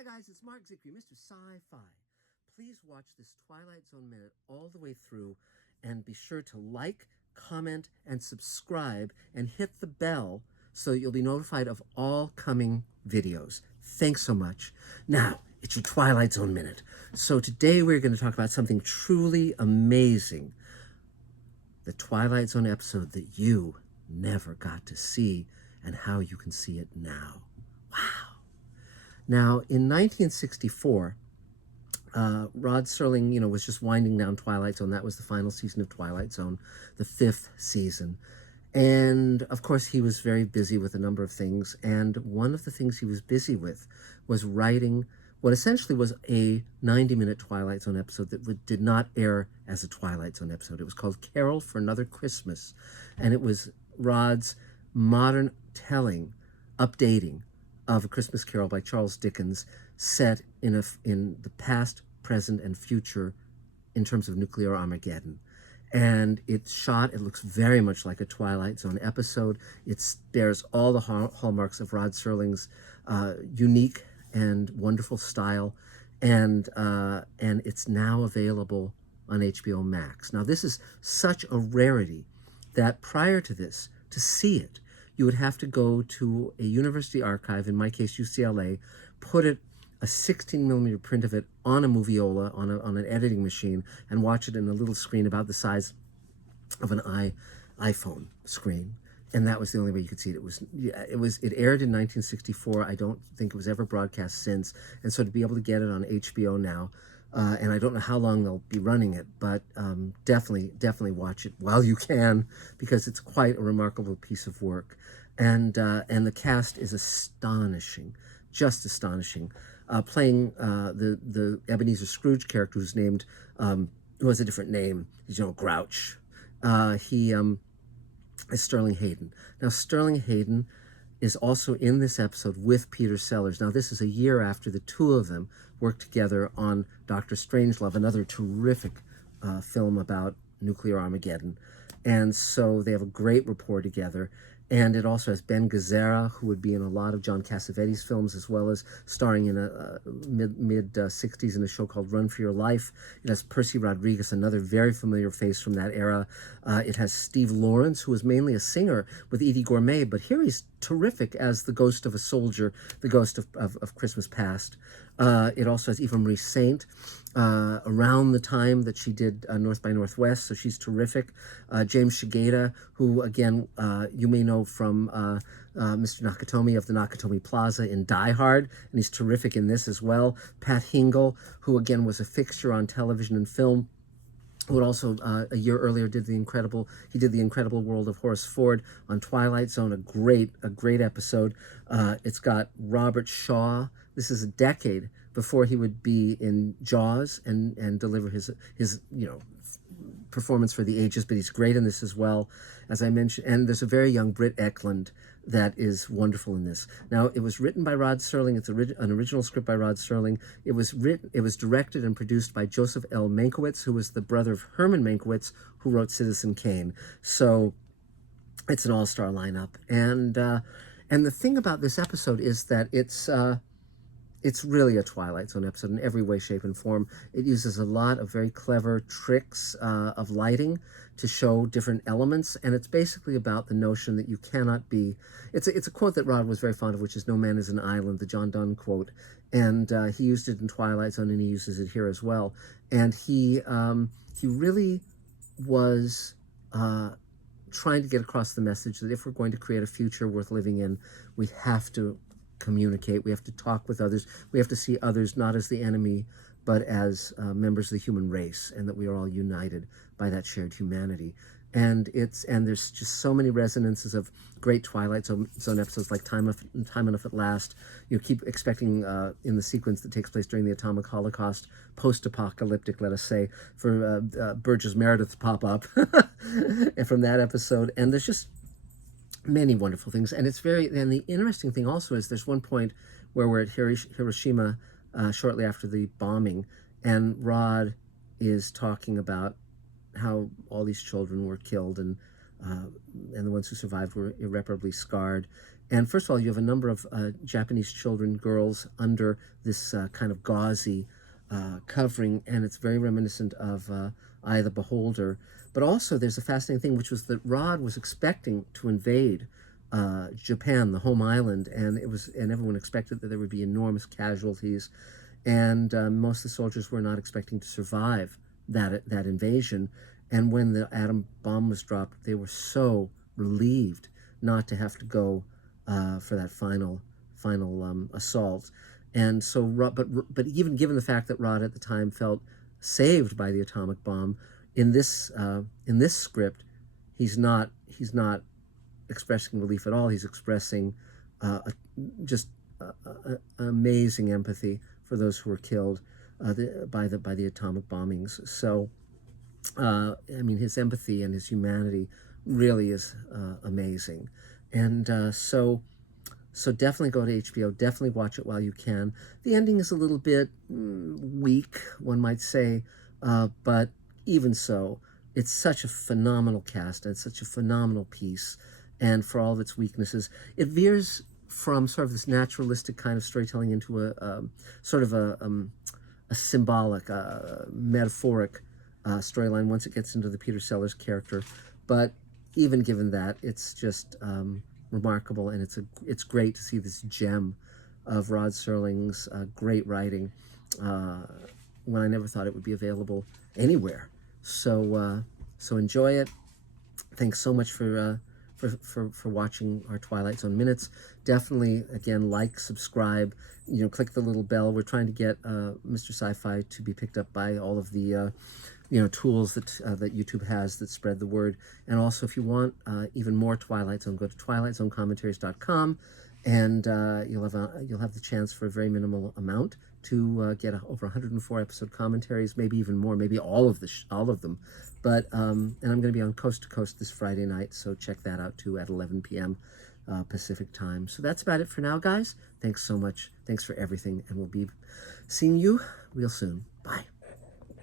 Hi guys, it's Mark Zickery, Mr. Sci-Fi. Please watch this Twilight Zone minute all the way through and be sure to like, comment, and subscribe and hit the bell so you'll be notified of all coming videos. Thanks so much. Now, it's your Twilight Zone minute. So today we're going to talk about something truly amazing. The Twilight Zone episode that you never got to see and how you can see it now. Wow. Now, in 1964, Rod Serling, was just winding down Twilight Zone. That was the final season of Twilight Zone, the 5th season. And, of course, he was very busy with a number of things. And one of the things he was busy with was writing what essentially was a 90-minute Twilight Zone episode that did not air as a Twilight Zone episode. It was called Carol for Another Christmas. And it was Rod's modern telling, updating, of A Christmas Carol by Charles Dickens, set in the past, present, and future in terms of nuclear Armageddon. And it's shot, it looks very much like a Twilight Zone episode. It bears all the hallmarks of Rod Serling's unique and wonderful style, and it's now available on HBO Max. Now, this is such a rarity that prior to this, to see it, you would have to go to a university archive, in my case UCLA, put a 16mm print of it on a moviola, on an editing machine, and watch it in a little screen about the size of an iPhone screen. And that was the only way you could see it. It aired in 1964. I don't think it was ever broadcast since. And so to be able to get it on HBO now, and I don't know how long they'll be running it, but definitely watch it while you can, because it's quite a remarkable piece of work. And the cast is astonishing, just astonishing. Playing the Ebenezer Scrooge character, who's named, who has a different name, he's Grouch. He is Sterling Hayden. Now, Sterling Hayden is also in this episode with Peter Sellers. Now, this is a year after the two of them worked together on Dr. Strangelove, another terrific film about nuclear Armageddon. And so they have a great rapport together. And it also has Ben Gazzara, who would be in a lot of John Cassavetes films, as well as starring in a mid-60s in a show called Run for Your Life. It has Percy Rodriguez, another very familiar face from that era. It has Steve Lawrence, who was mainly a singer with Edie Gourmet, but here he's terrific as the ghost of a soldier, the ghost of Christmas Past. It also has Eva Marie Saint, around the time that she did North by Northwest, so she's terrific. James Shigeta, who, again, you may know from Mr. Nakatomi of the Nakatomi Plaza in Die Hard, and he's terrific in this as well. Pat Hingle, who, again, was a fixture on television and film, who also a year earlier did the Incredible World of Horace Ford on Twilight Zone, a great episode. It's got Robert Shaw. This is a decade before he would be in Jaws and deliver his performance for the ages, but he's great in this as well, as I mentioned. And there's a very young Britt Ekland that is wonderful in this. Now, it was written by Rod Serling. It's an original script by Rod Serling. It was directed and produced by Joseph L. Mankiewicz, who was the brother of Herman Mankiewicz, who wrote Citizen Kane. So it's an all-star lineup. And the thing about this episode is that it's really a Twilight Zone episode in every way, shape, and form. It uses a lot of very clever tricks of lighting to show different elements, and it's basically about the notion that you cannot be... It's a quote that Rod was very fond of, which is "No man is an island," the John Donne quote, and he used it in Twilight Zone, and he uses it here as well. And he really was trying to get across the message that if we're going to create a future worth living in, we have to communicate, we have to talk with others, we have to see others not as the enemy, but as members of the human race, and that we are all united by that shared humanity. And there's just so many resonances of great Twilight Zone episodes like Time Enough at Last. You keep expecting in the sequence that takes place during the atomic holocaust, post-apocalyptic, let us say, for Burgess Meredith to pop up and from that episode. And there's just many wonderful things. And the interesting thing also is there's one point where we're at Hiroshima shortly after the bombing, and Rod is talking about how all these children were killed, and the ones who survived were irreparably scarred. And first of all, you have a number of Japanese children, girls, under this kind of gauzy covering, and it's very reminiscent of Eye of the Beholder. But also, there's a fascinating thing, which was that Rod was expecting to invade Japan, the home island, and everyone expected that there would be enormous casualties, and most of the soldiers were not expecting to survive that invasion. And when the atom bomb was dropped, they were so relieved not to have to go for that final assault. And so, but even given the fact that Rod at the time felt saved by the atomic bomb, in this script, he's not expressing relief at all. He's expressing just amazing empathy for those who were killed by the atomic bombings. So, I mean, his empathy and his humanity really is amazing. And so definitely go to HBO. Definitely watch it while you can. The ending is a little bit weak, one might say, but even so, it's such a phenomenal cast and it's such a phenomenal piece. And for all of its weaknesses, it veers from sort of this naturalistic kind of storytelling into a sort of a symbolic, metaphoric storyline once it gets into the Peter Sellers character. But even given that, it's just remarkable, and it's great to see this gem of Rod Serling's great writing when I never thought it would be available anywhere. So enjoy it. Thanks so much for watching our Twilight Zone Minutes. Definitely, again, like, subscribe, click the little bell. We're trying to get Mr. Sci-Fi to be picked up by all of the tools that YouTube has that spread the word. And also, if you want even more Twilight Zone, go to twilightzonecommentary.com, and you'll have the chance for a very minimal amount to get over 104 episode commentaries, maybe even more, maybe all of them. But and I'm going to be on Coast to Coast this Friday night, so check that out too at 11 p.m. Pacific time. So that's about it for now, guys. Thanks so much. Thanks for everything, and we'll be seeing you real soon. Bye.